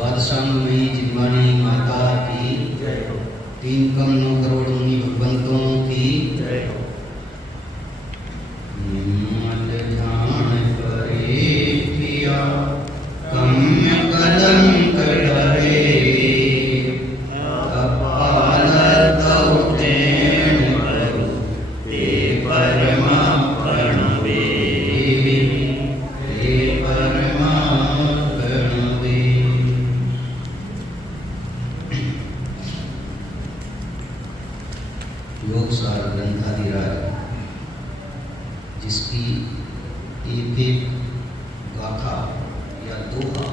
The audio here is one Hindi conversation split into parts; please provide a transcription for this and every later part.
द्वादशांगमयी जिह्वाणी माता की जय हो। 3 कम 9 करोड़ मुनि भगवंतों की जय हो। निम्मल ध्यान करे किया कम्य कलंक डरे कपाल तौतेन करु ते परमा प्रणवे ते परमा प्रणवे। योगसार ग्रंथाधिराज जिसकी एक एक गाथा या दोहा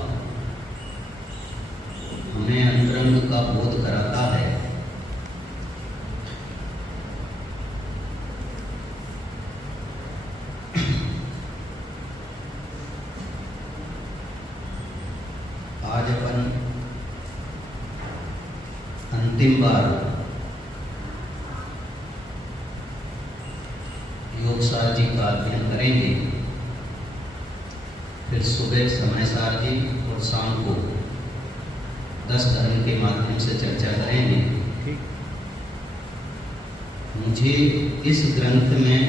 हमें अंतरंग का बोध कराता है, आज अपन अंतिम बार योगसार जी का अध्ययन करेंगे। फिर सुबह समयसार जी और शाम को 10 धर्म के माध्यम से चर्चा करेंगे। मुझे इस ग्रंथ में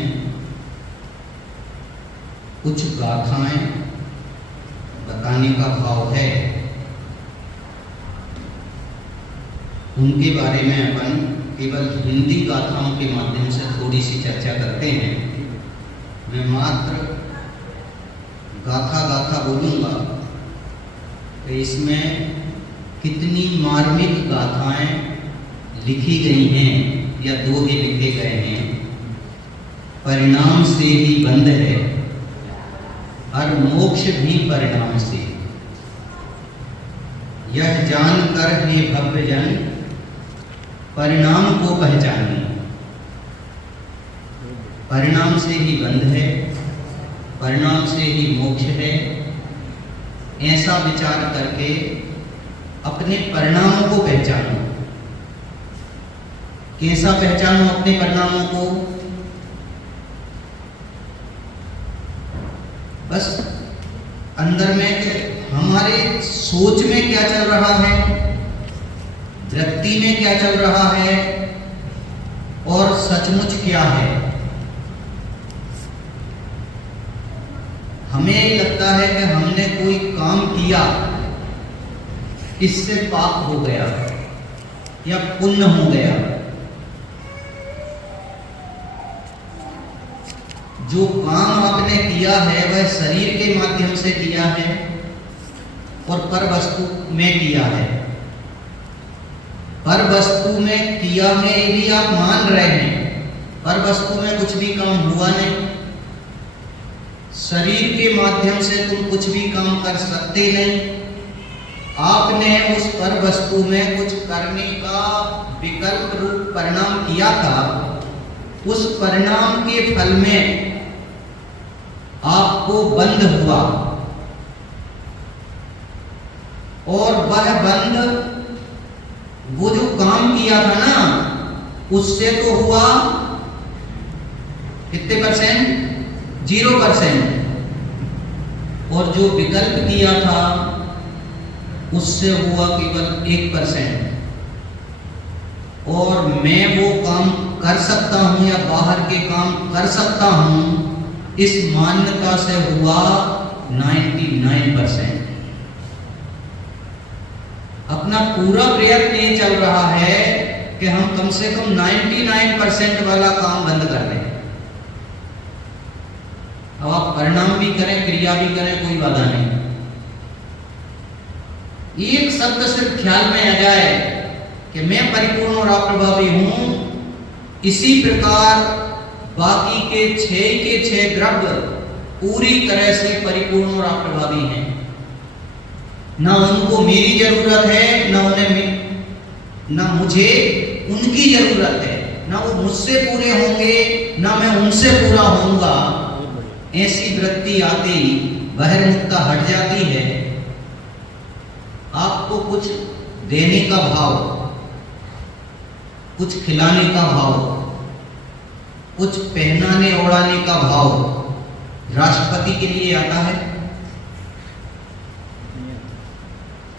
कुछ गाथाएं बताने का भाव है, उनके बारे में अपन केवल हिंदी गाथाओं के माध्यम से थोड़ी सी चर्चा करते हैं। मैं मात्र गाथा गाथा बोलूँगा कि इसमें कितनी मार्मिक गाथाएं लिखी गई हैं या दोहे लिखे गए हैं। परिणाम से ही बंध है और मोक्ष भी परिणाम से। यह जानकर हे भव्यजन परिणाम को पहचानिए। परिणाम से ही बंध है, परिणाम से ही मोक्ष है। ऐसा विचार करके अपने परिणामों को पहचानो। कैसा पहचानो अपने परिणामों को? बस अंदर में हमारे सोच में क्या चल रहा है, वृत्ति में क्या चल रहा है और सचमुच क्या है। हमें लगता है कि हमने कोई काम किया, इससे पाप हो गया या पुण्य हो गया। जो काम आपने किया है वह शरीर के माध्यम से किया है और पर वस्तु में किया है। पर वस्तु में किया में भी आप मान रहे हैं, पर वस्तु में कुछ भी काम हुआ नहीं। शरीर के माध्यम से तुम कुछ भी काम कर सकते नहीं। आपने उस पर वस्तु में कुछ करने का विकल्प रूप परिणाम किया था। उस परिणाम के फल में आपको बंध हुआ और वह बंध वो जो काम किया था ना उससे तो हुआ कितने परसेंट? 0%। और जो विकल्प किया था उससे हुआ केवल 1%। और मैं वो काम कर सकता हूं या बाहर के काम कर सकता हूं, इस मान्यता से हुआ 99%। अपना पूरा प्रयत्न ये चल रहा है कि हम कम से कम 99% वाला काम बंद कर दें। अब आप परिणाम भी करें, क्रिया भी करें, कोई बाधा नहीं। एक शब्द सिर्फ ख्याल में आ जाए कि मैं परिपूर्ण और अप्रभावी हूं, इसी प्रकार बाकी के 6 द्रव्य पूरी तरह से परिपूर्ण और अप्रभावी हैं। ना उनको मेरी जरूरत है, ना मुझे उनकी जरूरत है। ना वो मुझसे पूरे होंगे, ना मैं उनसे पूरा होऊंगा। ऐसी वृत्ति आते ही बहिर्मुखता हट जाती है। आपको कुछ देने का भाव, कुछ खिलाने का भाव, कुछ पहनाने ओढ़ाने का भाव राष्ट्रपति के लिए आता है?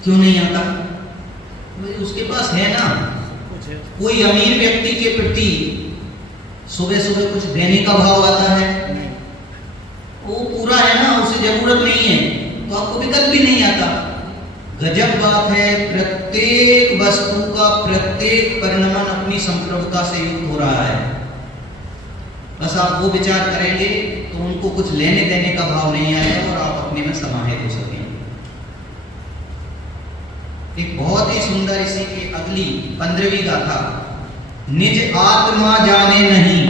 क्यों नहीं आता? उसके पास है ना। कोई अमीर व्यक्ति के प्रति सुबह सुबह कुछ देने का भाव आता है? वो पूरा है ना, उसे जरूरत नहीं है, तो आपको विकल्प भी नहीं आता। गजब बात है, प्रत्येक वस्तु का प्रत्येक परिणमन अपनी संप्रभुता से युक्त हो रहा है। बस आप वो विचार करेंगे तो उनको कुछ लेने देने का भाव नहीं आएगा और आप अपने में समाहित हो सकेंगे। एक बहुत ही सुंदर इसी की अगली 15वीं गाथा, निज आत्मा जाने नहीं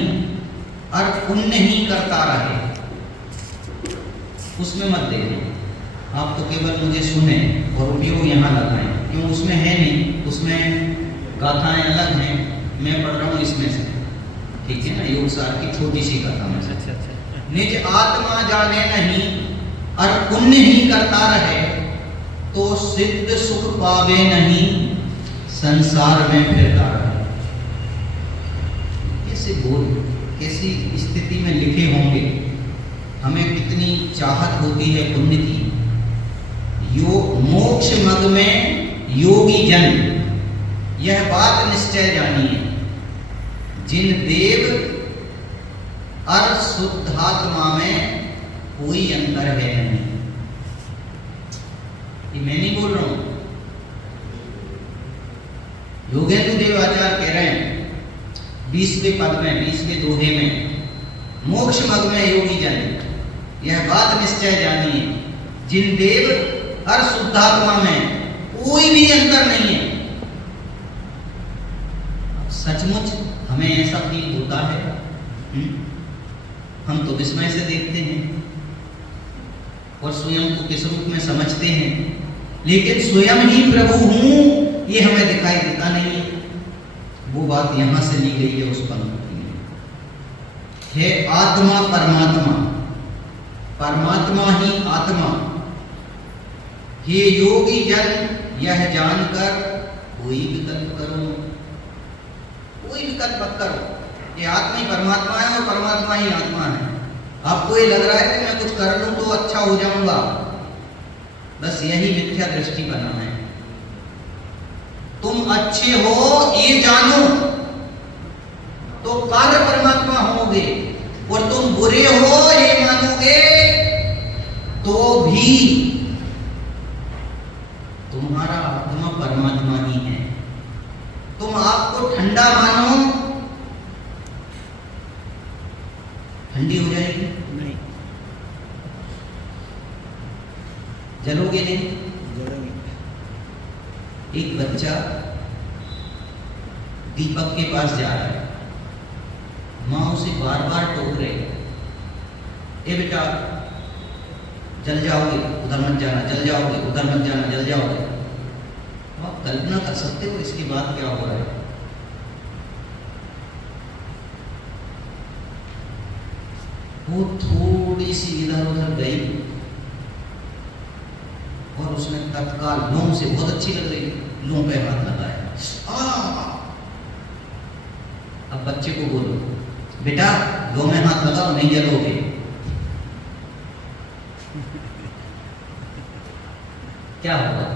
और पुण्य ही करता रहे। उसमें मत देखो, आप तो केवल मुझे सुने और उपयोग यहाँ लगाएं, क्यों उसमें है नहीं, उसमें गाथाएं अलग हैं, मैं पढ़ रहा हूँ इसमें से, ठीक है ना, योगसार की छोटी सी गाथा में से। निज आत्मा जाने नहीं और पुण्य ही करता रहे, तो सिद्ध सुख पावे नहीं, संसार में फिरता रहे। कैसे बोल, कैसी स्थिति में लिखे होंगे, हमें कितनी चाहत होती है पुण्य की। मोक्ष मग में योगी जन, यह बात निश्चय जानिए, जिन देव और शुद्धात्मा में कोई अंतर है नहीं। ये मैं नहीं बोल रहा हूं, योगेंद्र देव आचार्य कह रहे हैं 20वें पद में, 20वें दोहे में, मोक्ष मग में योगी जन, यह बात निश्चय जानिए, जिन देव और शुद्धात्मा में कोई भी अंतर नहीं है। सचमुच हमें ऐसा फील होता है, हम तो विस्मय से देखते हैं और स्वयं को किस रूप में समझते हैं, लेकिन स्वयं ही प्रभु हूं ये हमें दिखाई देता नहीं है। वो बात यहां से ली गई है उस पंक्ति में, है आत्मा परमात्मा, परमात्मा ही आत्मा। हे योगी जन, यह जानकर कोई विकल्प करो, कोई विकल्प मत करो। ये आत्मा ही परमात्मा है और परमात्मा ही आत्मा है। आपको ये लग रहा है कि मैं कुछ कर लूं तो अच्छा हो जाऊंगा, बस यही मिथ्या दृष्टि बना है। तुम अच्छे हो ये जानो तो कार्य परमात्मा होगे, और तुम बुरे हो ये मानोगे तो भी तुम्हारा आत्मा परमात्मा ही है। तुम आपको ठंडा मानो, ठंडी हो जाएगी नहीं, जलोगे नहीं, जलोगे। एक बच्चा दीपक के पास जा रहा है, माँ उसे बार बार टोक रही, ए बेटा जल जाओगे, उधर मत जाना, जल जाओगे, उधर मत जाना, जल जाओगे। आप कल्पना कर सकते हो इसके बाद क्या हो रहा है। वो थोड़ी सी इधर उधर गई और उसने तत्काल लोम से, बहुत अच्छी लग रही, लोम पे हाथ लगाया। अब बच्चे को बोलो, बेटा लोम में हाथ लगाओ, नहीं जलोगे। क्या होगा?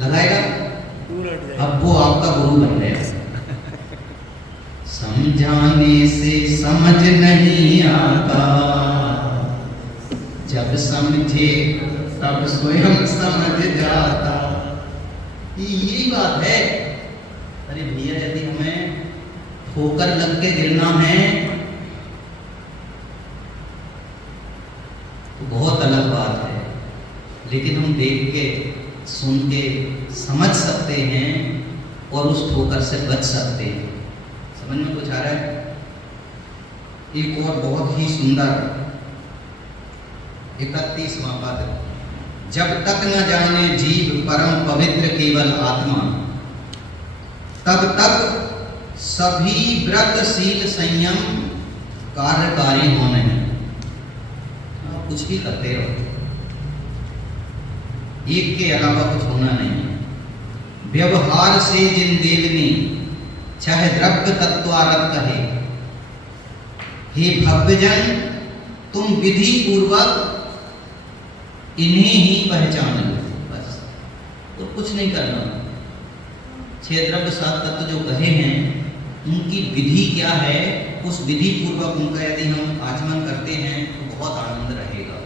लगाएगा? अब वो आपका गुरु बन गया। समझाने से समझ नहीं आता, जब समझे तब स्वयं समझ जाता। यही बात है। अरे भैया, यदि हमें ठोकर लग के गिरना है तो बहुत अलग बात है, लेकिन हम देख के सुन के समझ सकते हैं और उस ठोकर से बच सकते हैं। समझ में कुछ आ रहा है? एक और बहुत ही सुंदर 31वां पद, जब तक न जाने जीव परम पवित्र केवल आत्मा, तब तक सभी व्रतशील संयम कार्यकारी होने हैं। आप कुछ भी करते रहो, एक के अलावा कुछ होना नहीं है। व्यवहार से जिन देवनी चाहे द्रव्य तत्वारत कहे, हे भव्यजन तुम विधि पूर्वक इन्हें ही पहचान लो। बस तो कुछ नहीं करना। 6 द्रव्य 7 तत्व जो कहे हैं उनकी विधि क्या है, उस विधि पूर्वक उनका यदि हम आचमन करते हैं तो बहुत आनंद रहेगा।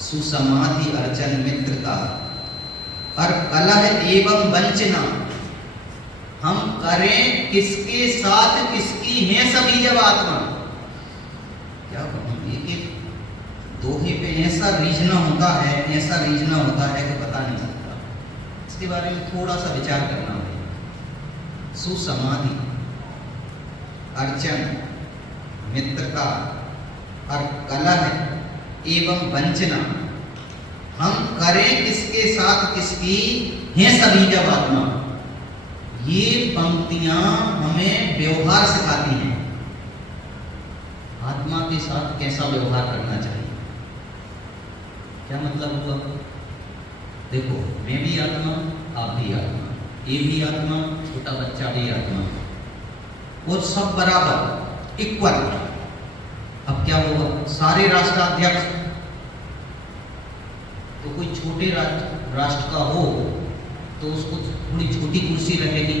सुसमाधि अर्चन मित्रता और कलह एवं वंचना, हम करें किसके साथ किसकी है सभी जब आत्मा। क्या एक दोहे पे ऐसा रीझना होता है, ऐसा रीझना होता है कि बता नहीं सकता। इसके बारे में थोड़ा सा विचार करना है। सुसमाधि अर्चन मित्रता और कलह एवं वंचना, हम करें किसके साथ किसकी है सभी जब आत्मा। ये पंक्तियां हमें व्यवहार सिखाती हैं, आत्मा के साथ कैसा व्यवहार करना चाहिए। क्या मतलब हुआ? देखो, मैं भी आत्मा, आप भी आत्मा, ये भी आत्मा, छोटा बच्चा भी आत्मा, और सब बराबर इक्वल। अब क्या होगा? सारे राष्ट्राध्यक्ष, तो कोई छोटे राष्ट्र का हो तो उसको थोड़ी छोटी कुर्सी रहेगी,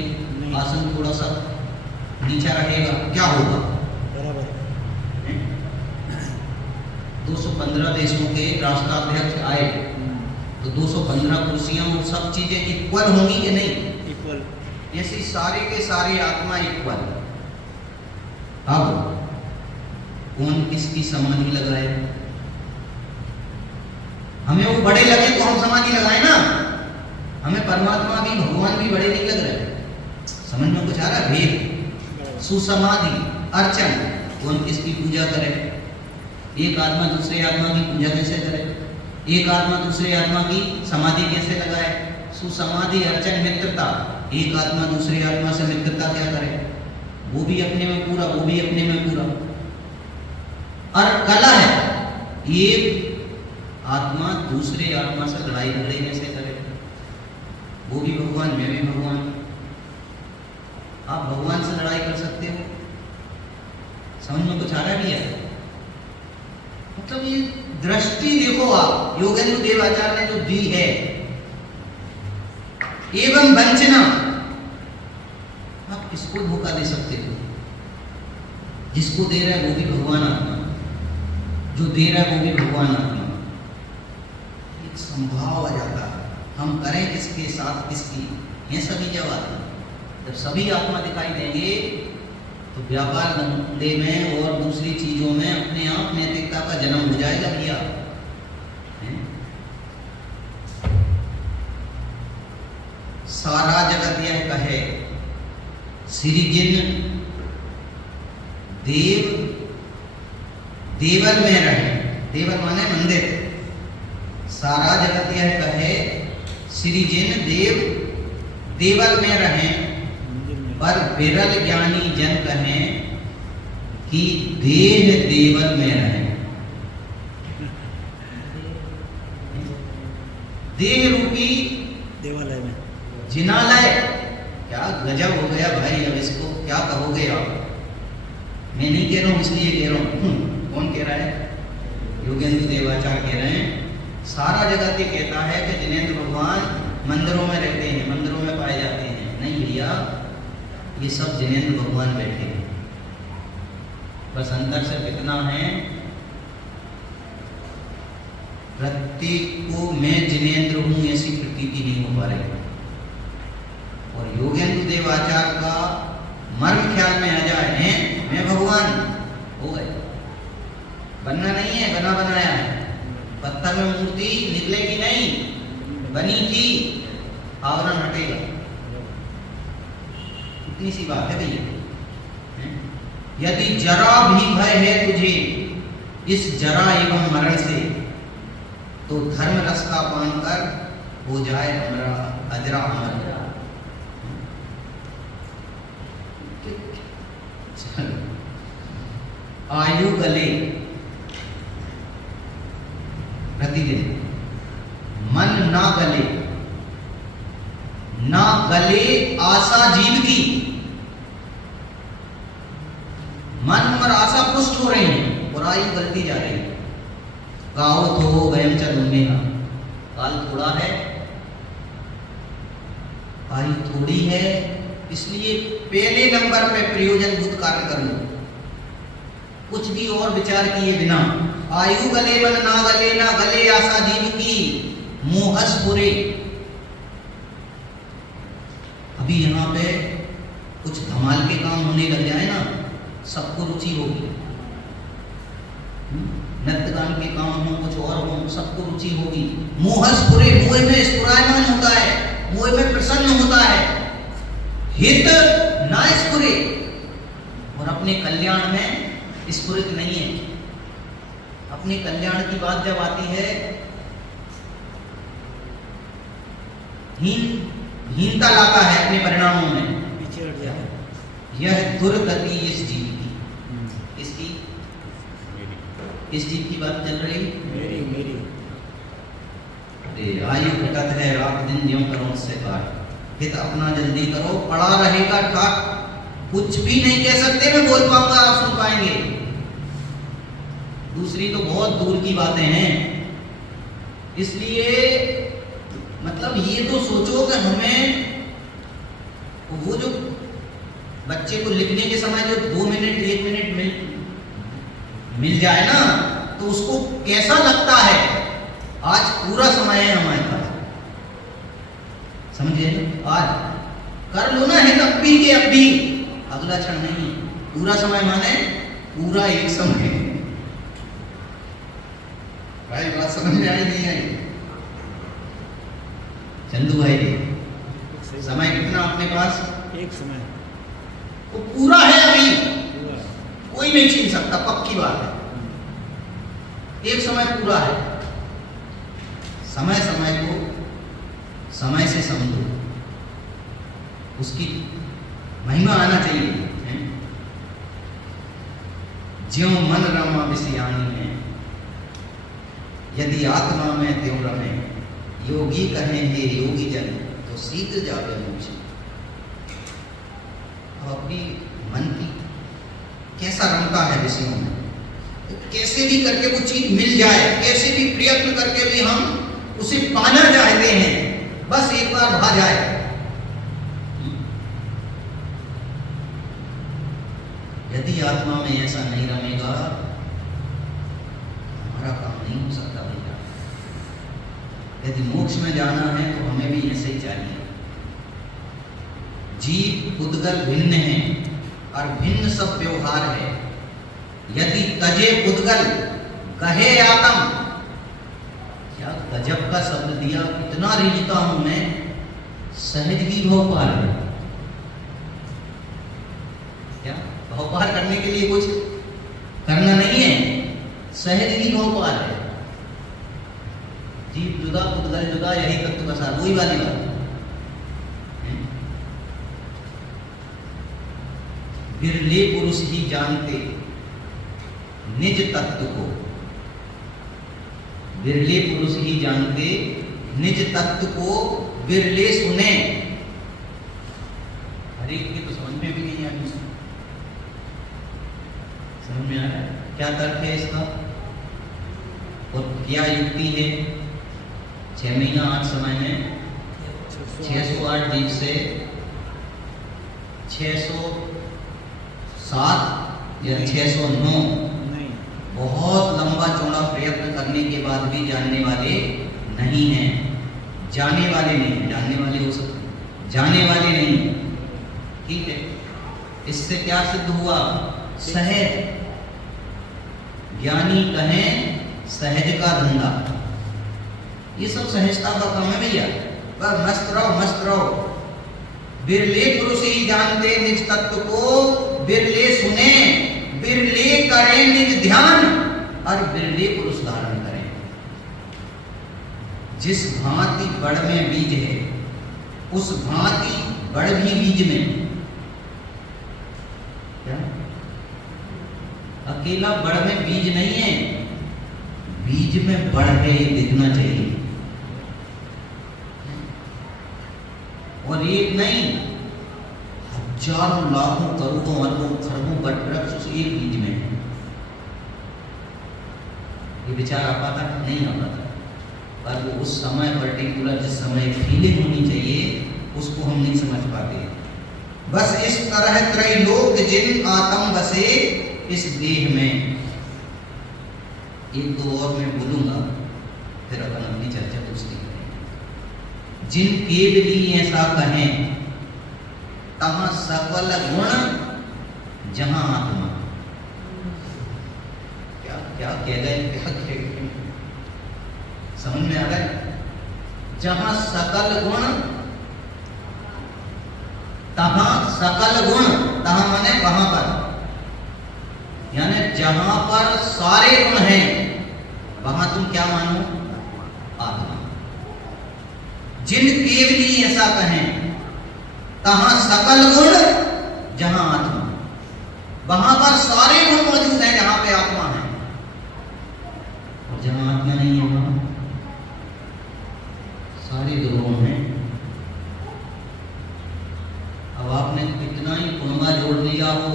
आसन थोड़ा सा नीचा रहेगा, क्या होगा? बराबर। 215 देशों के राष्ट्राध्यक्ष आए तो 215 कुर्सियां और सब चीजें इक्वल होंगी कि नहीं? इक्वल। ऐसे सारे के सारे आत्मा इक्वल। अब कौन किसकी समाधि लगाए? हमें वो बड़े लगे तो हम समाधि लगाए ना। हमें परमात्मा भी भगवान भी बड़े नहीं लग रहे। समझ में कुछ आ रहा है भेद? सुसमाधि अर्चन, कौन किसकी पूजा करे? एक आत्मा दूसरे आत्मा की पूजा कैसे करे? एक आत्मा दूसरे आत्मा की समाधि कैसे लगाए? सुसमाधि अर्चन मित्रता, एक आत्मा दूसरे आत्मा से मित्रता क्या करे? वो भी अपने में पूरा, वो भी अपने में पूरा। और कला है, एक आत्मा दूसरे आत्मा से लड़ाई झगड़े कैसे करे? वो भी भगवान, मैं भी भगवान। आप भगवान से लड़ाई कर सकते हो? समझ में कुछ आ रहा है भैया? मतलब ये दृष्टि देखो आप, योगेंद्र देवाचार्य ने जो दी है। एवं वंचना, आप किसको धोखा दे सकते हो? जिसको दे रहा है वो भी भगवान आत्मा, जो दे रहा है वो भी भगवान आत्मा। एक संभाव आ जाता है, हम करें किसके साथ किसकी ये सभी जब आत्मा। जब सभी आत्मा दिखाई देंगे तो व्यापार धंधे में और दूसरी चीजों में अपने आप नैतिकता का जन्म हो जाएगा भैया। सारा जगत यह कहे सिरिजिन देव देवल में रहे। देवल माने मंदिर। सारा जगत यह कहे सिरिजिन देव देवल में रहे, पर विरल ज्ञानी जन कहें कि देह देवल में रहे। देह रूपी देवालय में जिनालय। क्या गजब हो गया भाई, अब इसको क्या कहोगे आप? मैं नहीं कह रहा हूं इसलिए कह रहा हूं। कौन कह रहा है? योगेंद्र देवाचार्य कह रहे हैं। सारा जगत ये कहता है कि जिनेंद्र भगवान मंदिरों में रहते हैं, मंदिरों में पाए जाते हैं। नहीं भैया, ये सब जिनेंद्र भगवान बैठे हैं, बस अंदर से कितना है? प्रत्येक को मैं जिनेंद्र हूं ऐसी प्रतीति नहीं हो पा रही। और योगेंद्र देवाचार्य का मर्म ख्याल में आ जाए, हैं मैं भगवान हो गए। बनना नहीं है, बना बनाया है। पत्थर में मूर्ति निकलेगी नहीं, बनी थी, आवरण हटेगा। इतनी सी बात है भैया। यदि जरा भी भय है तुझे इस जरा एवं मरण से, तो धर्म रस का पान कर हो जाए हमारा अजरा अमर। आयु गले प्रतिदिन, मन ना गले, ना गले आशा जीव की। मन और आशा पुष्ट हो रही है और आयु गलती जा रही है। गाओ तो वयम चलूंगे ना, काल थोड़ा है, आयु थोड़ी है, इसलिए पहले नंबर पे प्रयोजन भूत कार्य कर लो, कुछ भी और विचार किए बिना। आयु गले बन ना गले, ना गले आशा जीव की, मोहस बुरे। अभी यहाँ पे कुछ धमाल के काम होने लग जाए ना, सबको रुचि होगी। नृत्य गान के काम हो, कुछ और हो, सबको रुचि होगी। मोहस बुरे, मोह में स्फुरायमान होता है, मोह में प्रसन्न होता है। हित ना स्फुरे, और अपने कल्याण में स्फुरित नहीं है। अपने कल्याण की बात जब आती है, हीनता लाता है अपने परिणामों में, पीछे हट जाता है। यह दुर्गति इस जीव की। इसकी इस जीव की बात चल रही। मेरी अरे आयु घटत है, रात दिन ज्यों करो उससे काट। हित अपना जल्दी करो, पड़ा रहेगा ठाक। कुछ भी नहीं कह सकते, मैं बोल पाऊंगा, आप सुन पाएंगे। दूसरी तो बहुत दूर की बातें हैं। इसलिए मतलब ये तो सोचो कि हमें वो जो बच्चे को लिखने के समय जो 2 मिनट 1 मिनट मिल जाए ना, तो उसको कैसा लगता है। आज पूरा समय है हमारे पास, समझे? आज कर लो ना, है अब भी के अब भी, अगला क्षण नहीं। पूरा समय माने पूरा एक समय। भाई बात समझ में आई नहीं आई? चंदू भाई, समय कितना अपने पास? एक समय वो पूरा है अभी, पूरा। कोई नहीं छीन सकता, पक्की बात है। एक समय पूरा है। समय समय को समय से समझो, उसकी महिमा आना चाहिए। ज्यों मन रमा विषयानी में, यदि आत्मा में त्यों रमे। योगी कहें हे योगी जन, तो शीघ्र जावे मोक्ष। अपनी मन की कैसा रमता है विषयों में, कैसे भी करके वो चीज मिल जाए, कैसे भी प्रयत्न करके भी हम उसे पाना चाहते हैं, बस एक बार भा जाए। यदि आत्मा में ऐसा नहीं रमेगा, हमारा काम नहीं हो सकता भैया। यदि मोक्ष में जाना है तो हमें भी ऐसे ही चाहिए। जीव उद्गल भिन्न है और भिन्न सब व्यवहार है। यदि तजे उद्गल कहे आत्म, क्या गजब का शब्द दिया, कितना रिझता हूं मैं। सहज ही भाव पार है। क्या भाव पार करने के लिए कुछ करना नहीं है, सहज ही भाव पार है। जीव जुदा उद्गल जुदा, यही तत्व का सार, वही वाली बात। बिरले पुरुष ही जानते निज तत्व को। बिरले पुरुष ही जानते निज तत्व को, बिरले सुने। हर एक की तो समझ में भी नहीं आती। समझ में आ रहा है क्या तर्क है इसका और क्या युक्ति है? 6 महीना 8 समय में 608 जीव से 607 या 609 बहुत लंबा चौड़ा प्रयत्न करने के बाद भी जानने वाले नहीं हैं। जाने वाले नहीं, जानने वाले हो सकते, जाने वाले नहीं। ठीक है, इससे क्या सिद्ध हुआ? सहज। ज्ञानी कहें सहज का धंधा। ये सब सहजता का काम है भैया। बस मस्त रहो, मस्त रहो। बिरले पुरुष ही जानते निज तत्व को, बिरले सुने, बिरले करें निज ध्यान, और बिरले पुरुष धारण करें। जिस भांति बड़ में बीज है, उस भांति बड़ भी बीज में। क्या? अकेला बड़ में बीज नहीं है, बीज में बड़ है, ये दिखना चाहिए। और एक नहीं, हजारों लाखों करोड़ों अरबों खरबों वृक्ष उस एक बीज में है। ये विचार आ पाता नहीं आ पाता, पर वो उस समय पर्टिकुलर जिस समय फीलिंग होनी चाहिए उसको हम पाते। बस इस तरह त्रैलोक जिन आत्म बसे इस देह में। एक दो और मैं बोलूंगा, फिर अपन अपनी चर्चा दूसरी करेंगे। जिन केवली ऐसा कहें, तहां सकल गुण जहां आत्मा। क्या क्या कह गए, क्या कह गए, समझ में आ रहा है? जहां सकल गुण, तहां सकल गुण, तहां माने वहां पर, यानी जहां पर सारे गुण हैं, वहां तुम क्या मानो? आत्मा। जिन केवली ऐसा कहें, तहां सकल गुण जहां आत्मा, वहां पर सारे गुण मौजूद हैं जहां पे आत्मा है। और जहां आत्मा नहीं है वहां सारे दुर्गुण हैं। अब आपने कितना ही कुंडा जोड़ लिया हो,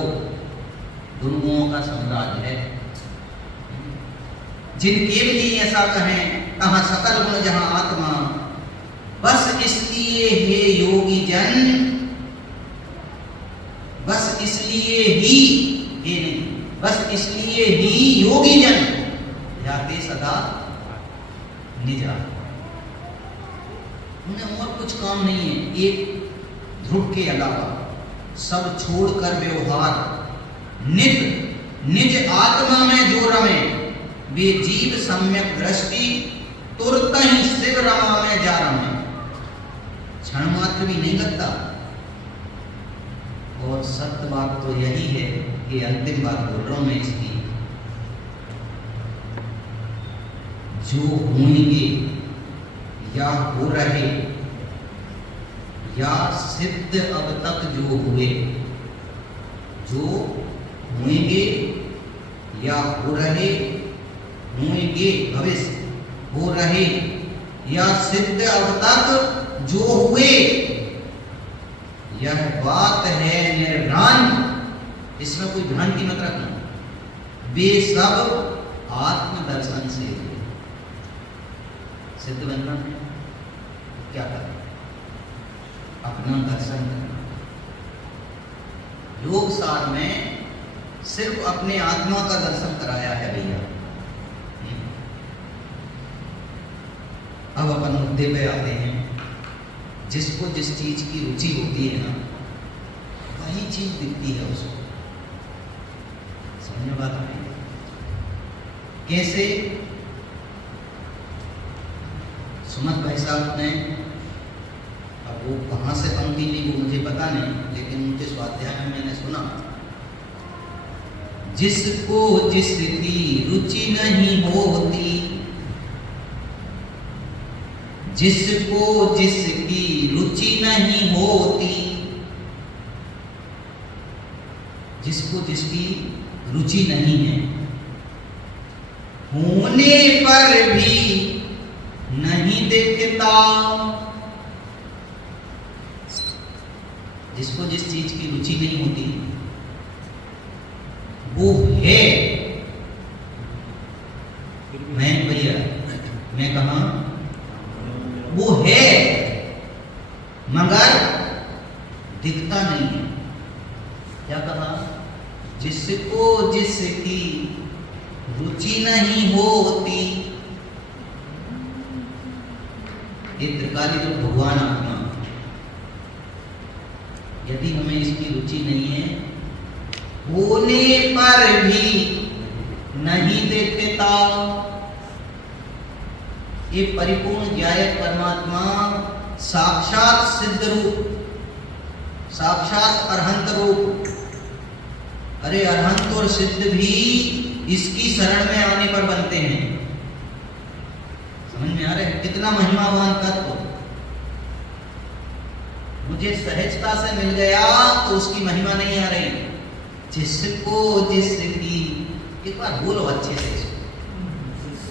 दुर्गुणों का साम्राज्य है। जिन केवली ऐसा कहें, तहां सकल गुण जहां आत्मा, बस इसलिए हे योगी जन, बस इसलिए ही, ये नहीं, बस इसलिए ही योगी जन जाते सदा निजा। उन्हें और कुछ काम नहीं है एक ध्रुव के अलावा, सब छोड़कर व्यवहार नित निज आत्मा में जो रमे, वे जीव सम्यक दृष्टि तुरत ही शिव रमा में जा रमे। क्षण मात्र भी नहीं लगता। और सत्य बात तो यही है कि अंतिम बात बोल रहा हूं मैं इसकी, जो होंगे या हो रहे या सिद्ध अब तक जो हुए, जो होंगे या हो रहे, होंगे भविष्य, हो रहे या सिद्ध अब तक जो हुए, यह बात है निर्भ्रांत, इसमें कोई भ्रांति मत रखना, वे सब आत्मदर्शन से सिद्ध बनना है। क्या करना? अपना दर्शन करना। योग सार में सिर्फ अपने आत्मा का दर्शन कराया है भैया। अब अपन मुद्दे पे आते हैं। जिसको जिस चीज की रुचि होती है ना, वही चीज दिखती है उसको। समझ में बात आ रही है? कैसे? सुमत भाई साहब ने, अब वो कहाँ से पंक्ति ली वो मुझे पता नहीं, लेकिन उनके स्वाध्याय में मैंने सुना, जिसको जिसकी रुचि नहीं होती, जिसको जिसकी रुचि नहीं होती, जिसको जिसकी रुचि नहीं है, होने पर भी नहीं देखता। जिसको जिस चीज की रुचि नहीं होती वो है, मैं भैया मैं कहा वो है मगर दिखता नहीं है। क्या कहा? जिसको जिसकी रुचि नहीं होती, ये त्रिकाली जो भगवान आत्मा, यदि हमें इसकी रुचि नहीं है, होने पर भी नहीं देखता, ये परिपूर्ण ज्ञायक परमात्मा साक्षात सिद्ध रूप, साक्षात अरहंत रूप। अरे अरहंत और सिद्ध भी इसकी शरण में आने पर बनते हैं। समझ में आ रहा है? कितना महिमावान तत्व मुझे सहजता से मिल गया तो उसकी महिमा नहीं आ रही। जिसको जिसकी, एक बार बोलो अच्छे से,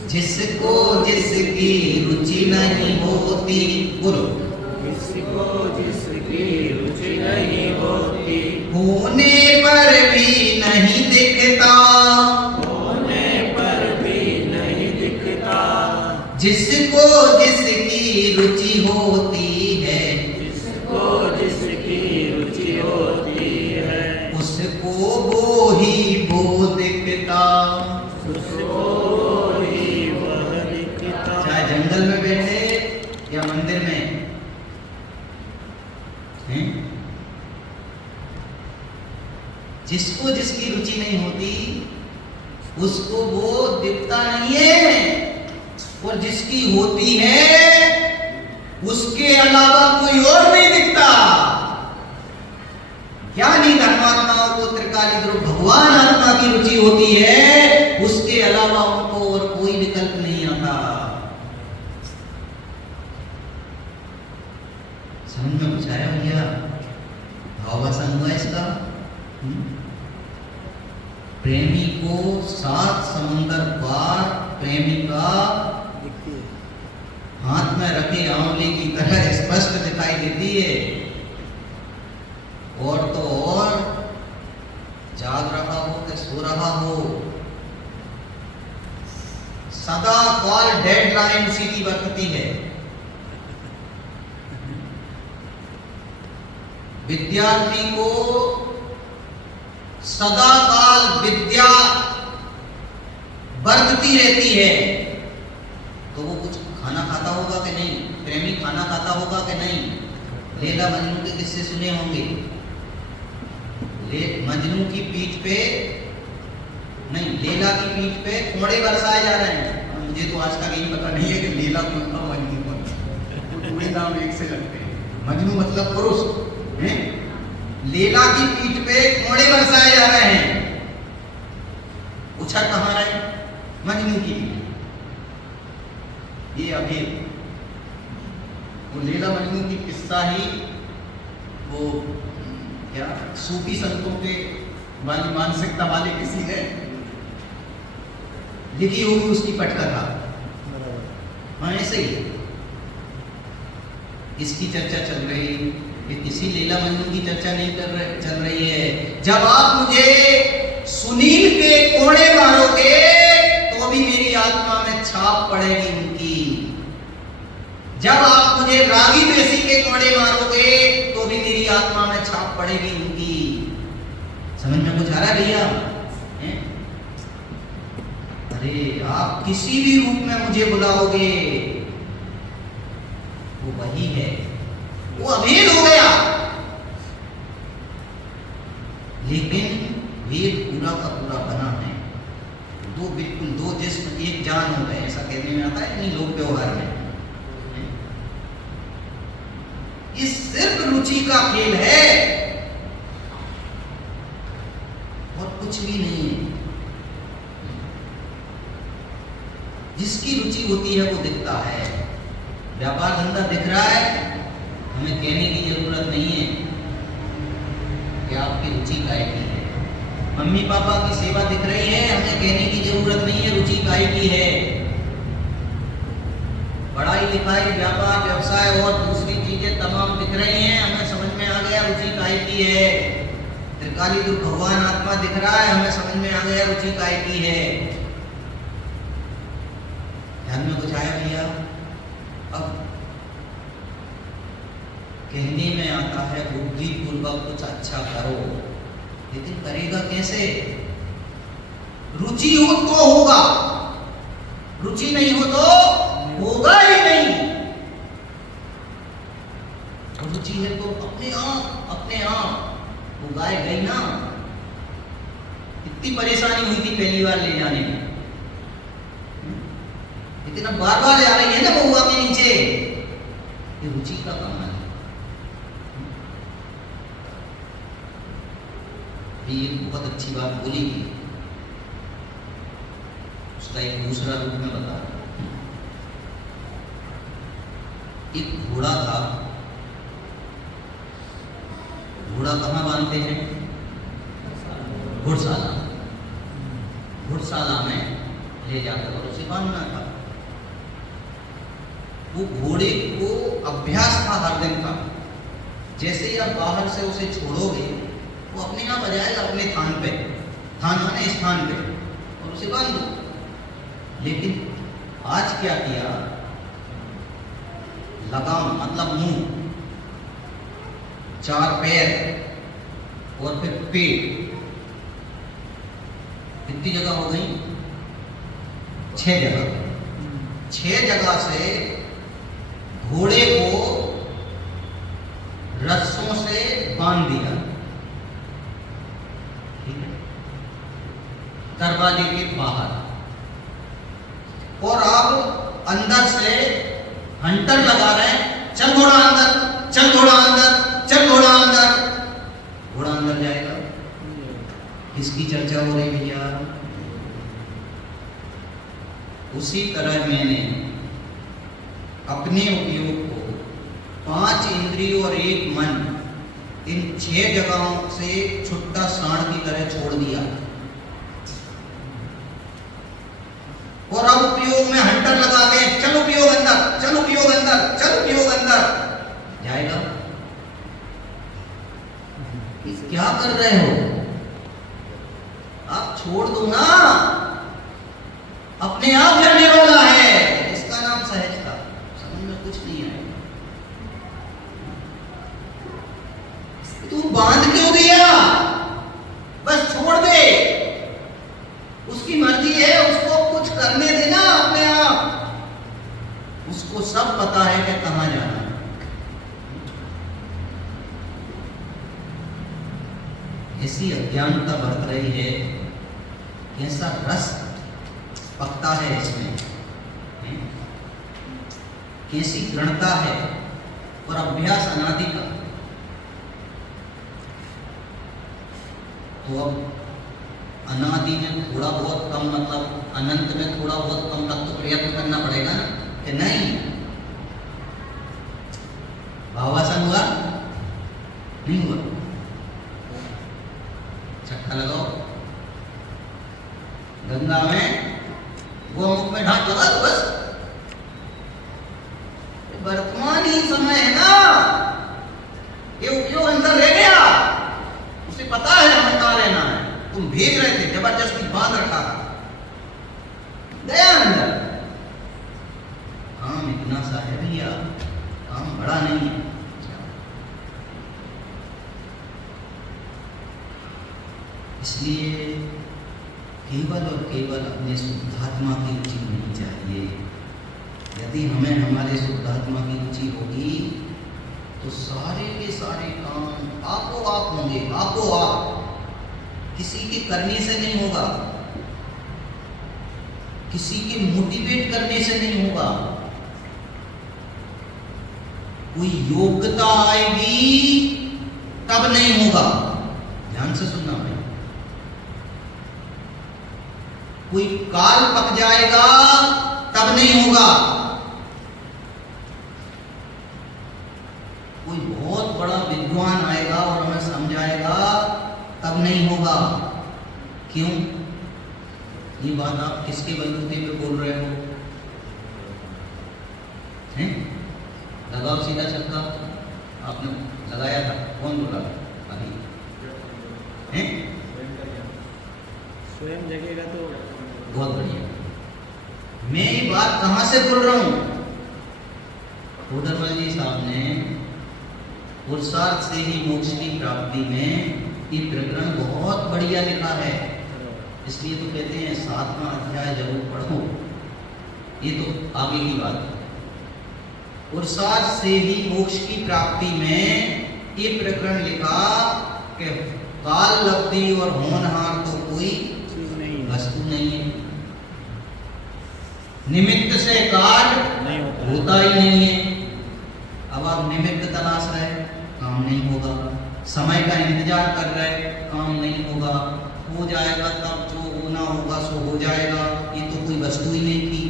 जिसको जिसकी रुचि नहीं होती, बोलो, जिसको जिसकी रुचि नहीं होती, होने पर भी नहीं दिखता, होने पर भी नहीं दिखता, जिसको जिसकी रुचि होती है, जिसको जिसकी जिसको जिसकी रुचि नहीं होती उसको वो दिखता नहीं है, और जिसकी होती है उसके अलावा कोई और नहीं दिखता। ज्ञानी धर्मात्माओं को त्रिकाली ध्रुव भगवान आत्मा की रुचि होती है, उसके अलावा उनको और कोई विकल्प नहीं आता। समझ में कुछ आया भैया? भावासन हुआ इसका। प्रेमी को 7 समुंदर पार प्रेमिका हाथ में रखे आंवले की तरह स्पष्ट दिखाई देती है। और तो और जाग रहा हो कि सो रहा हो, सदा काल डेडलाइन उसी की बरतती है। विद्यार्थी को सदा काल विद्या बरतती रहती है, तो वो कुछ खाना खाता होगा कि नहीं? प्रेमी खाना खाता होगा कि नहीं? लैला मजनू के किस्से सुने होंगे। मजनू की पीठ पे नहीं, लैला की पीठ पे कोड़े बरसाए जा रहे हैं। मुझे तो आज तक यही पता नहीं है कि लैला कौन था, मजनू कौन था। पूरे नाम एक से लगते हैं। मजनू मतलब पुरुष है। लैला की पीठ पे कोड़े बरसाए जा रहे हैं। उछल कहाँ रहे? मजनू की पीठ। ये अभी वो लैला मजनू की किस्सा ही वो क्या सूफी संतों के वाली मानसिकता वाले किसी ने लिखी होगी उसकी पटकथा। हाँ ऐसे ही इसकी चर्चा चल रही, ये किसी लैला मजनू की चर्चा नहीं चल रही है। जब आप मुझे सुनील के कोड़े मारोगे तो भी मेरी आत्मा में छाप पड़ेगी उनकी। जब आप मुझे रागी पेशी के कोड़े मारोगे तो भी मेरी आत्मा में छाप पड़ेगी उनकी। समझ में कुछ आ रहा है भैया? अरे आप किसी भी रूप में मुझे बुलाओगे वो वही है, वो अभेद हो गया। लेकिन वेद पूरा का पूरा बना है। बिल्कुल दो जिस्म एक जान हो गए, ऐसा कहने में आता है नहीं लोक व्यवहार में। ये सिर्फ रुचि का खेल है और कुछ भी नहीं है। जिसकी रुचि होती है वो दिखता है। व्यापार धंधा दिख रहा है, हमें कहने की जरूरत नहीं है कि आपकी रुचि काहे की है। मम्मी पापा की सेवा दिख रही है, हमें कहने की जरूरत नहीं है रुचि काहे की है। पढ़ाई लिखाई व्यापार व्यवसाय और दूसरी चीजें तमाम दिख रही हैं, हमें समझ में आ गया रुचि काहे की है। त्रिकाली ध्रुव भगवान आत्मा दिख रहा है, हमें समझ में आ गया रुचि काहे की है। ध्यान में कुछ आया भैया? अब कहने में आता है बुद्धि पूर्वक कुछ अच्छा करो, लेकिन करेगा कैसे? रुचि हो तो होगा, रुचि नहीं हो तो होगा ही नहीं। रुचि है तो अपने आप वो गाय गई ना। इतनी परेशानी हुई थी पहली बार ले जाने में, लेकिन अब बार बार जा रही है ना बहुआ के नीचे। ये रुचि का कमाल है। ये बहुत अच्छी बात बोली थी, उसका एक दूसरा रूप में बता रहा। एक घोड़ा था, घोड़ा कहाँ बांधते हैं? घुड़शाला। घुड़शाला में ले जाकर और उसे बांधना था। वो घोड़े को अभ्यास था हर दिन का, जैसे ही आप बाहर से उसे छोड़ोगे वो अपने आप आ जाएगा अपने थान पे, थान माने स्थान पे, और उसे बांध दो। लेकिन आज क्या किया? लगाम मतलब मुंह, 4 पैर और फिर पेट, कितनी जगह हो गई? 6 जगह। 6 जगह से घोड़े को रस्सों से बांध दिया। दरवाजे के बाहर, और अब अंदर से हंटर लगा रहे हैं, चल घोड़ा अंदर, चल घोड़ा अंदर, चल घोड़ा अंदर। घोड़ा अंदर जाएगा? किसकी चर्चा हो रही भैया? उसी तरह मैंने अपने उपयोग को 5 इंद्रियों और 1 मन, इन 6 जगहों से छुट्टा सांड की तरह छोड़ दिया, और अब उपयोग में हंटर लगा के चल उपयोग अंदर, चल उपयोग अंदर, चल उपयोग अंदर। जाएगा? क्या कर रहे हो आप? छोड़ दो ना, अपने आप जाने वाला है। इसका नाम सहजता। समझ में कुछ नहीं आएगा। तू बांध क्यों दिया? बस छोड़ दे, उसकी मर्जी है, उसको कुछ करने देना अपने आप। उसको सब पता है कि कहां जाना है। ऐसी अज्ञानता बढ़ रही है, कैसा रस पकता है इसमें, कैसी दृढ़ता है, और अभ्यास अनादि का। तो अब अनादि में थोड़ा बहुत कम, मतलब अनंत में थोड़ा बहुत कम तक तो प्रयत्न करना पड़ेगा ना, कि नहीं? भावासन हुआ? नहीं हुआ? चक्का लगाओ, गंगा में वो मुख में ढाक लगा दो बस। वर्तमान ही समय है ना, ये उपयोग अंदर रह गया, उसे पता है हटा लेना है। तुम भेज रहे थे, जबरदस्ती बांध रखा, गया अंदर। काम इतना सा है भैया, काम बड़ा नहीं है। इसलिए केवल और केवल अपने शुद्धात्मा की रुचि होनी चाहिए। यदि हमें हमारे शुद्धात्मा की रुचि होगी तो सारे के सारे काम आपो आप होंगे, आपो आप। किसी के करने से नहीं होगा, किसी के मोटिवेट करने से नहीं होगा। कोई योग्यता आएगी तब नहीं होगा। ध्यान से सुनना भाई। कोई काल पक जाएगा तब नहीं होगा। कोई बहुत बड़ा विद्वान आएगा और हमें समझाएगा तब नहीं होगा। क्यों? ये बात आप किसके बलबूते पे बोल रहे हो? हैं? लगाओ सीधा चक्का। आपने लगाया था, कौन बोला अभी? हैं? स्वयं जगेगा तो बहुत बढ़िया। मैं ये बात कहां से बोल रहा हूं? कोडरमल जी साहब ने पुरुषार्थ से ही मोक्ष की प्राप्ति में ये प्रकरण बहुत बढ़िया लिखा है। इसलिए तो कहते हैं 7वां अध्याय जरूर पढ़ो। ये तो आगे की बात है। पुरुषार्थ से ही मोक्ष की प्राप्ति में ये प्रकरण लिखा कि काल लब्धि और होनहार तो कोई वस्तु नहीं है। निमित्त से कार्य होता ही नहीं है। अब आप निमित्त तलाश रहे, काम नहीं होगा। समय का इंतजार कर रहे, काम नहीं होगा। हो जाएगा तब जो होना होगा सो हो जाएगा। ये तो कोई वस्तु ही नहीं थी।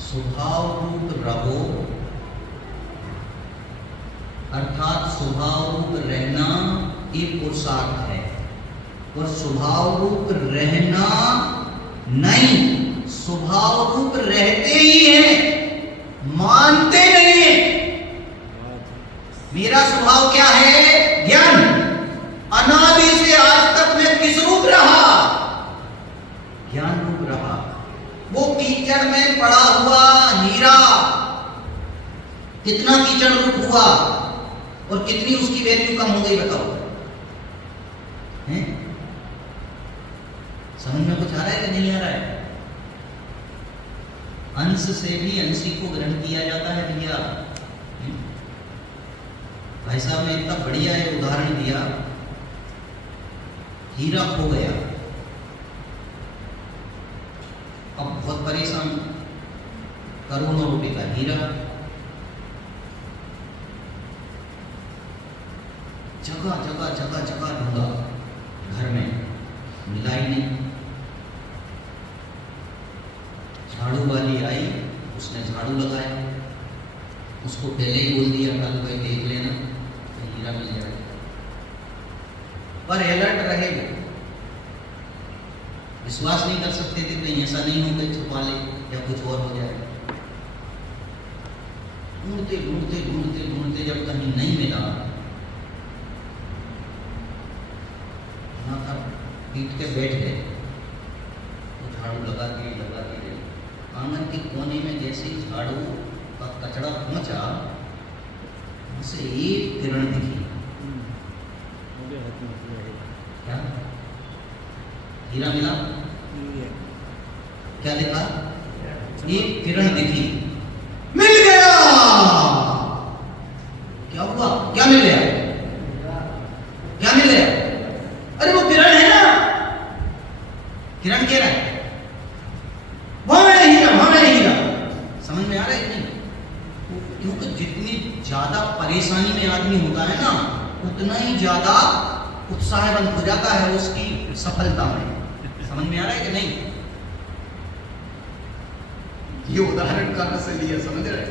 स्वभाव रूप रहो, अर्थात स्वभाव रूप रहना ये पुरुषार्थ है। और स्वभाव रूप रहना नहीं, स्वभाव रूप रहते ही हैं, मानते नहीं। मेरा स्वभाव क्या है? ज्ञान। अनादि से आज तक मैं किस रूप रहा? ज्ञान रूप रहा। वो कीचड़ में पड़ा हुआ हीरा कितना कीचड़ रूप हुआ और कितनी उसकी वैल्यू कम हो गई, बताओ। हैं? समझ में कुछ आ रहा है कि नहीं आ रहा है? अंश से भी अंशी को ग्रहण किया जाता है भैया। भाई साहब ने इतना बढ़िया एक उदाहरण दिया। हीरा खो गया। अब बहुत परेशान, करोड़ों रुपए का हीरा, जगह जगह जगह जगह ढूंढा, घर में मिला ही नहीं। झाड़ू वाली आई, उसने झाड़ू लगाया, उसको पहले ही बोल दिया कल भाई देख लेना तो हीरा मिल जाएगा, पर अलर्ट रहे वो, विश्वास नहीं कर सकते थे कहीं ऐसा नहीं हो कि छुपा ले या कुछ और हो जाए। ढूंढते ढूंढते ढूंढते ढूंढते जब कहीं नहीं मिला, माथा पीट के बैठ गए, तो झाड़ू लगा के रहे। आंगन के कोने में जैसे ही झाड़ू का कचरा पहुंचा, उसे एक किरण दिखी। क्या हीरा मिला? क्या दिखा? एक किरण दिखी, मिल गया। क्या हुआ? क्या मिल गया? क्या मिल गया? अरे वो किरण है ना, किरण कह रहा है वहां है हीरा, वहां है हीरा। समझ में आ रहा है कि नहीं? क्योंकि जितनी ज्यादा परेशानी में आदमी होता है ना, उतना ही ज्यादा उत्साहवंत हो जाता है उसकी सफलता में। समझ में आ रहा है कि नहीं? ये उदाहरण कहां से लिया समझ रहे?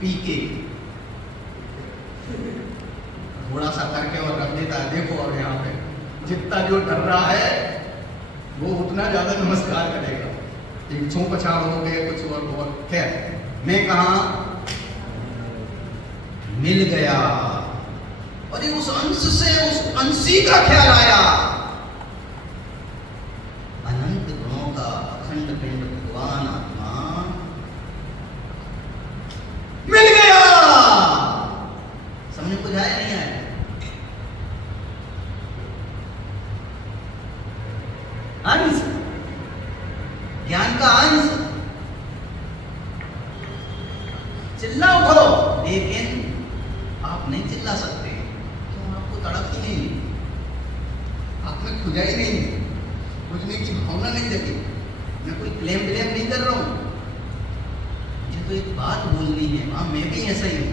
पीके थोड़ा सा करके और रख देता है, देखो और यहाँ पे जितना जो डर रहा है वो उतना ज्यादा नमस्कार करेगा। एक छो पछाड़ हो गए कुछ और खैर, मैं कहा मिल गया। और उस अंश से उस अंशी का ख्याल आया, अनंत गुणों का अखंड पिंड भगवान आत्मा मिल गया। समझ कुछ आया नहीं आया? अंश, ज्ञान का अंश, चिल्ला उठो, लेकिन आप नहीं चिल्ला सकते क्यों? आपको तड़प ही नहीं, आप में खुजा ही नहीं, खुजने की भावना नहीं जगी। मैं कोई क्लेम नहीं कर रहा हूं, मुझे तो एक बात बोलनी है। हाँ, मैं भी ऐसा ही हूं,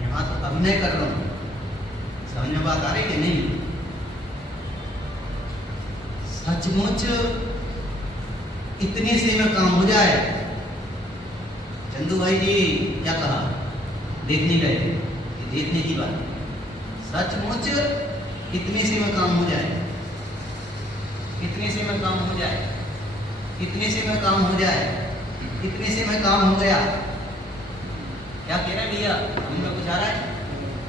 यहाँ तो अभिनय कर रहा हूं। समझ में बात आ रही कि नहीं? सचमुच इतने से में काम हो जाए। चंदू भाई जी क्या कहा? देखने गए, ये देखने की बात। सचमुच इतने से में काम हो जाए, इतने से में काम हो जाए, इतने से में काम हो जाए, इतने से में काम हो गया। क्या कह रहे हैं भैया? हमें कुछ आ रहा है?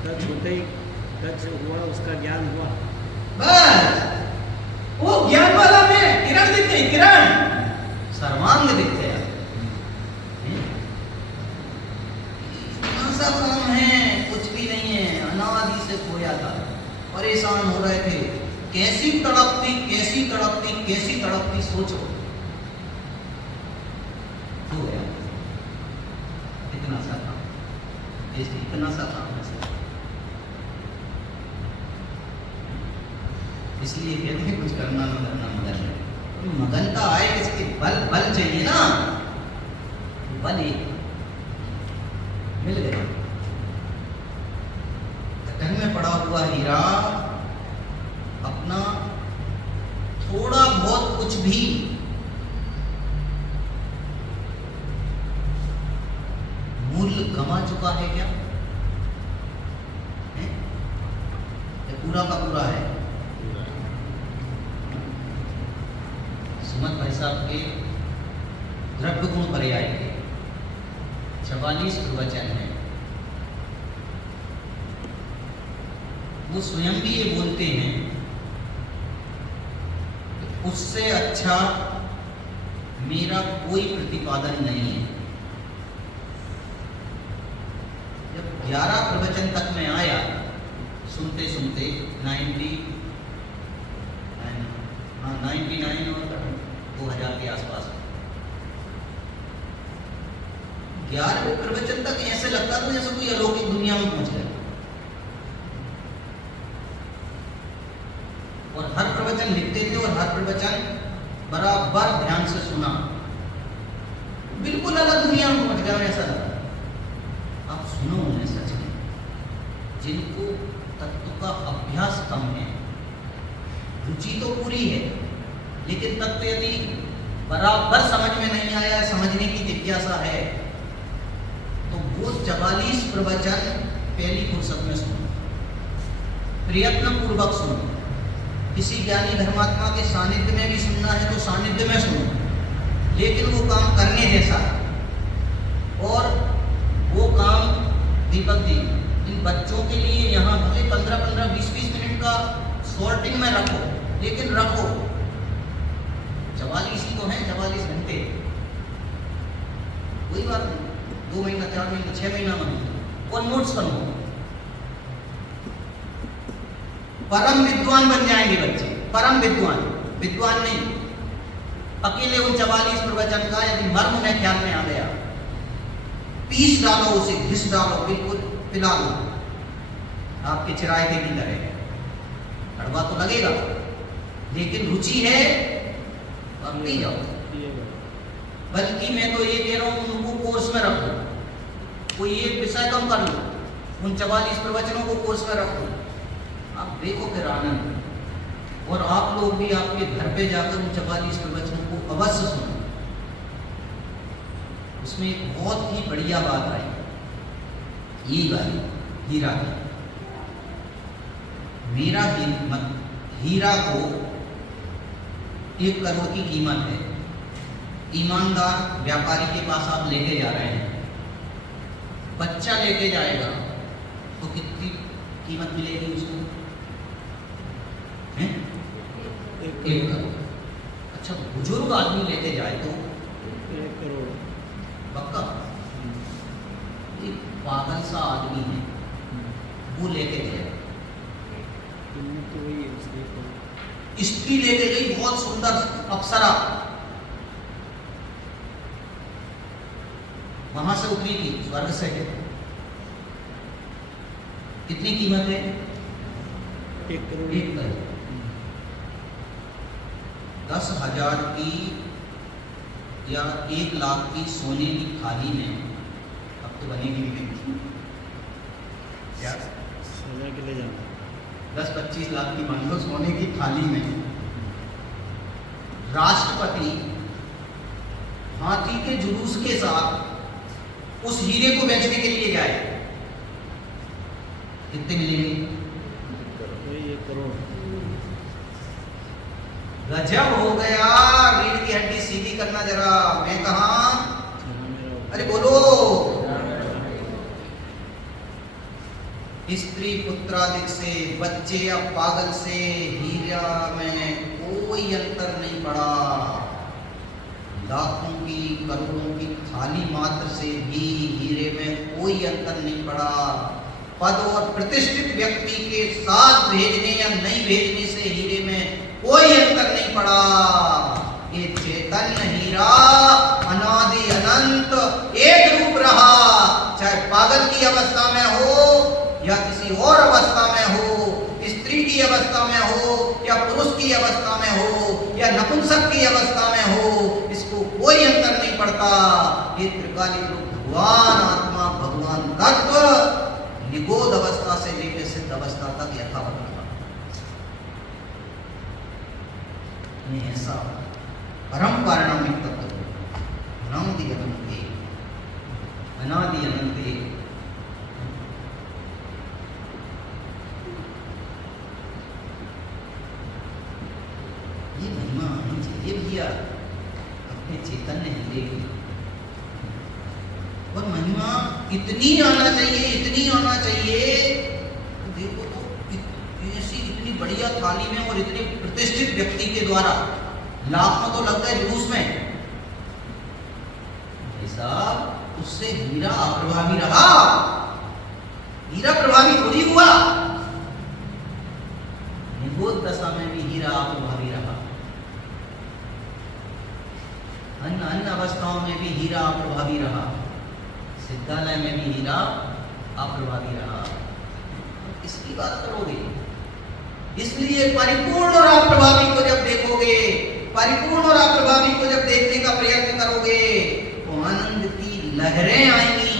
टच होते ही टच हुआ, उसका ज्ञान हुआ, बस वो ज्ञान वाला में किरण दिख गई, किरण सर्वांग दिख गया। सब काम है, कुछ भी नहीं है, अनादि से खोया था, परेशान हो रहे थे, कैसी तड़पती कैसी तड़पती कैसी तड़पती, सोचो हो गया। इतना सा काम, इतना सा काम है। इसलिए कहते हैं कुछ करना न करना मगन है। मगनता आए इसके बल चाहिए ना, बल एक मिल गया। घर में पड़ा हुआ हीरा अपना थोड़ा बहुत कुछ भी मूल्य गंवा चुका है क्या? है? या पूरा का पूरा है? सुमत भाई साहब के द्रव्य गुण पर्याय के 44 प्रवचन है। वो स्वयं भी ये बोलते हैं कि उससे अच्छा मेरा कोई प्रतिपादन नहीं है। जब 11 प्रवचन तक मैं आया, सुनते सुनते 99 और 2000 के आसपास, 11वें प्रवचन तक ऐसे लगता था जैसे कोई अलौकिक दुनिया में पहुंच गया। हर प्रवचन बराबर ध्यान से सुना, बिल्कुल अलग दुनिया में पहुंच गया ऐसा लगा। आप सुनो उन्हें सच में, जिनको तत्व का अभ्यास कम है, रुचि तो पूरी है, लेकिन तत्व यदि बराबर समझ में नहीं आया, समझने की जिज्ञासा है, तो वो 44 प्रवचन पहली फुर्सत में सुनो, प्रयत्न पूर्वक सुनो। किसी ज्ञानी धर्मात्मा के सानिध्य में भी सुनना है तो सानिध्य में सुनो, लेकिन वो काम करने जैसा है। और वो काम दीपक जी इन बच्चों के लिए यहाँ भले 15-15, 20-20 मिनट का शॉर्टिंग में रखो, लेकिन रखो। 44 ही तो है, 44 घंटे, कोई बात नहीं, 2 महीना, 4 महीना, 6 महीना में और नोट्स बनो, परम विद्वान बन जाएंगे बच्चे, परम विद्वान, विद्वान नहीं। अकेले उन 44 प्रवचन का यदि मर्म उन्हें ख्याल में आ गया, पीस डालो उसे, घिस डालो, बिल्कुल पिला दो, आपके चिरायते की तरह। कड़वा तो लगेगा, लेकिन रुचि है और पी जाओ। बल्कि मैं तो ये कह रहा हूं, उनको कोर्स में रखो, कोई एक विषय कम कर लो, उन 44 प्रवचनों को कोर्स में रखो, आप देखो फिर आनंद। और आप लोग भी आपके घर पे जाकर उन 44 प्रवचनों को अवश्य सुनो। उसमें एक बहुत ही बढ़िया बात आई, ये वाली हीरा की। मेरा हीरा को 1 करोड़ की कीमत है, ईमानदार व्यापारी के पास आप लेके जा रहे हैं, बच्चा लेके जाएगा तो कितनी कीमत मिलेगी उसको? 1 करोड़। अच्छा, बुजुर्ग आदमी लेके जाए तो 1 करोड़ पक्का। एक पागल सा आदमी है, वो लेके गया, तो वही है उसकी। स्त्री लेके गई, बहुत सुंदर अप्सरा, वहां से उतरी थी, स्वर्ग से। कितनी कीमत है? 1 करोड़। 1 करोड़। 10,000 की या 1 लाख की सोने की थाली में, अब तो बनेगी भी नहीं, क्या सजा के ले जाना, 10-25 लाख की मान लो सोने की थाली में राष्ट्रपति हाथी के जुलूस के साथ उस हीरे को बेचने के लिए जाए, कितने मिलेंगे? वही 1 करोड़। गजब हो गया। रीढ़ की हड्डी सीधी करना जरा। मैं कहा, अरे बोलो। स्त्री पुत्रादिक से, बच्चे या पागल से हीरा में कोई अंतर नहीं पड़ा। लाखों की, करोड़ों की थाली मात्र से भी हीरे में कोई अंतर नहीं पड़ा। पद और प्रतिष्ठित व्यक्ति के साथ भेजने या नहीं भेजने से हीरे में कोई अंतर नहीं पड़ा। ये चैतन्य हीरा अनादि अनंत एक रूप रहा, चाहे पागल की अवस्था में हो या किसी और अवस्था में हो, स्त्री की अवस्था में हो या पुरुष की अवस्था में हो या नपुंसक की अवस्था में हो, इसको कोई अंतर नहीं पड़ता। ये त्रिकालिक रूप भगवान आत्मा, भगवान तत्व निगोद अवस्था से लेकर सिद्ध अवस्था तक यथावत रहा। ऐसा परम पारणमिक तत्व अनादि अनंत, अनादि अनंत। ये महिमा आनी चाहिए भैया अपने चैतन्य हृदय की। और महिमा इतनी आना चाहिए, इतनी आना चाहिए। देखो तो ऐसी इतनी बढ़िया थाली में और इतने प्रतिष्ठित व्यक्ति के द्वारा लाखों तो लग गए जुलूस में, ऐसा उससे हीरा अप्रभावी रहा। हीरा प्रभावी थोड़ी हुआ, निगोद दशा में भी हीरा अप्रभावी रहा। अन्य अवस्थाओं में भी हीरा अप्रभावी रहा, सिद्धालय में भी हीरा अप्रभावी रहा। किसकी बात करोगे? इसलिए परिपूर्ण और अप्रभावी को जब देखोगे, परिपूर्ण और अप्रभावी को जब देखने का प्रयत्न करोगे तो आनंद की लहरें आएंगी।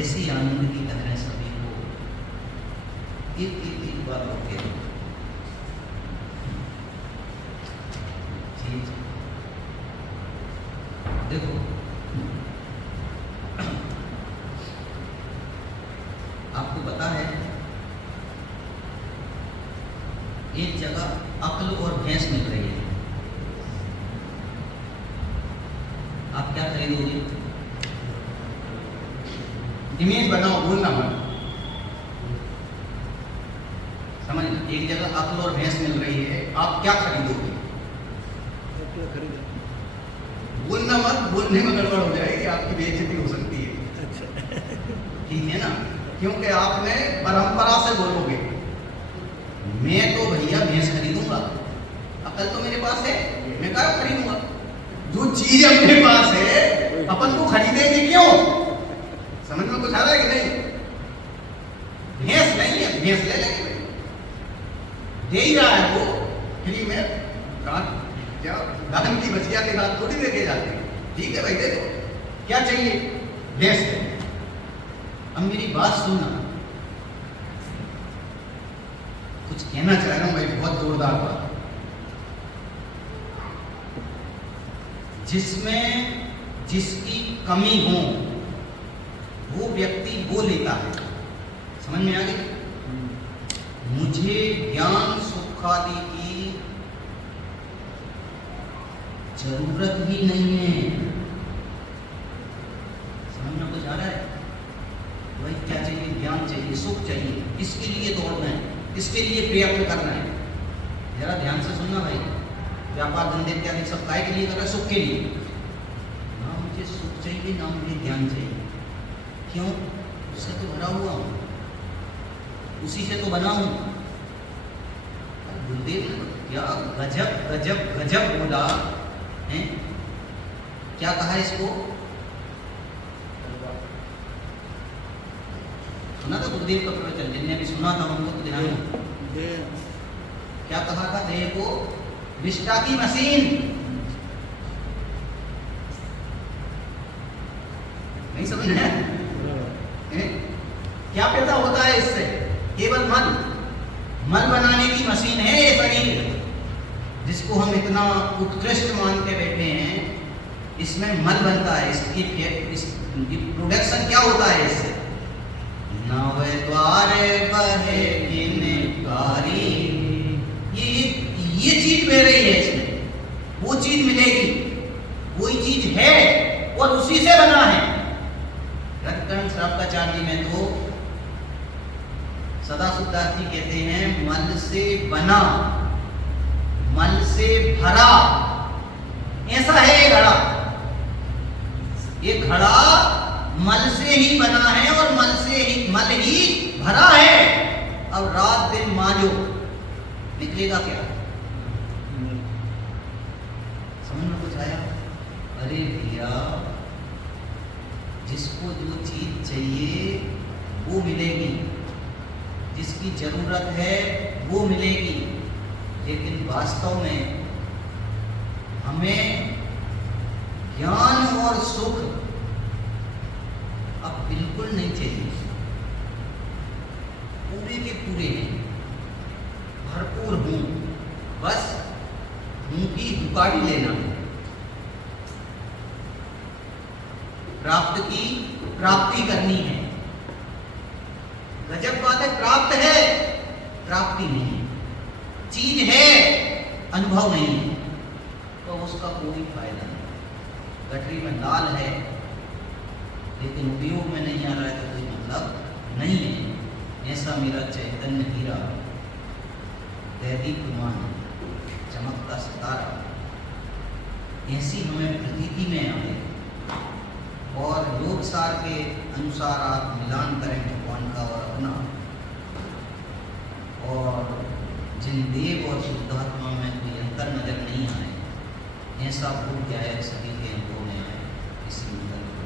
ऐसी आनंद की लहरें सभी को एक बार होके देखो, आपको पता है एक जगह अक्ल और भैंस मिल रही है, आप क्या खरीदोगे? इमेज बनाओ, भूलना मत, समझ। एक जगह अक्ल और भैंस मिल रही है, आप क्या खरीदोगे? बोलना मत, बोलने में गड़बड़ हो जाएगी, आपकी बेइज्जती हो सकती है। अच्छा, ठीक है ना, क्योंकि आपने परंपरा से बोलोगे मैं तो भैया भैंस खरीदूंगा, अकल तो मेरे पास है, मैं क्या खरीदूंगा? जो चीज अपने पास है अपन को खरीदेंगे क्यों? समझ में कुछ आ रहा है कि नहीं? भैंस नहीं है, भैंस ले लेंगे भाई, दे ही रहा है वो फ्री में, क्या दान की बचिया के साथ थोड़ी देके जाते हैं। ठीक है भाई, दे दो, क्या चाहिए? भैंस है। अब मेरी बात सुनना, कुछ कहना चाह रहा हूं भाई, बहुत जोरदार बात। जिसमें जिसकी कमी हो वो व्यक्ति वो लेता है, समझ में आ गई? मुझे ज्ञान सुख आदि की जरूरत ही नहीं है, समझ में कुछ आ रहा है? भाई क्या चाहिए? ज्ञान चाहिए, सुख चाहिए, इसके लिए दौड़ना है, इसके लिए प्रयत्न करना है। जरा ध्यान से सुनना भाई, व्यापार धंधे इत्यादि सब काय के लिए कर रहा है? सुख के लिए। ना मुझे सुख चाहिए, ना मुझे ज्ञान चाहिए। क्यों? उससे तो भरा हुआ हूं, उसी से तो बना हूं। गुरुदेव क्या गजब गजब गजब बोला है, क्या कहा इसको? सुना था गुरुदेव का प्रवचन, जिनने भी सुना था उनको तो ध्यान है। क्या कहा था? देह को विष्टा की मशीन, नहीं समझ रहे हैं? क्या पैदा होता है इससे? केवल मल, मल बनाने की मशीन है ये शरीर, जिसको हम इतना उत्कृष्ट मानते बैठे हैं। इसमें मल बनता है, इसकी प्रोडक्शन क्या होता है इससे? नव द्वार बहे किनकारी, ये चीज मिल रही है इसमें, वो चीज मिलेगी, वही चीज है और उसी से बना है। रत्न श्रावकाचार्य में तो सदा शुद्धार्थी कहते हैं मल से बना, मल से भरा, ऐसा है ये घड़ा। ये घड़ा मल से ही बना है और मल ही भरा है। अब रात दिन मांझो, निकलेगा क्या? समझ में कुछ आया? अरे भैया, जिसको जो चीज चाहिए वो मिलेगी, जिसकी जरूरत है वो मिलेगी, लेकिन वास्तव में हमें ज्ञान और सुख अब बिल्कुल नहीं चाहिए। पूरे के पूरे हैं, भरपूर हूं, बस हूं की दुकानी लेना, प्राप्त की प्राप्ति करनी है। गजब बात है, प्राप्त है, प्राप्ति नहीं है, चीज है, अनुभव नहीं है, तो उसका कोई फायदा नहीं। गठरी में दाल है लेकिन उपयोग में नहीं आ रहा है तो कोई मतलब नहीं है। ऐसा मेरा चैतन्य हीरा, दैदीप्यमान चमकता सितारा, ऐसी हमें प्रतीति में आए और योग सार के अनुसार आप मिलान करें भगवान का और अपना, और जिन देव और शुद्धात्मा में कोई अंतर नजर नहीं आए, ऐसा भूल जाए सभी के अनुभव में आए। इसी मंगल को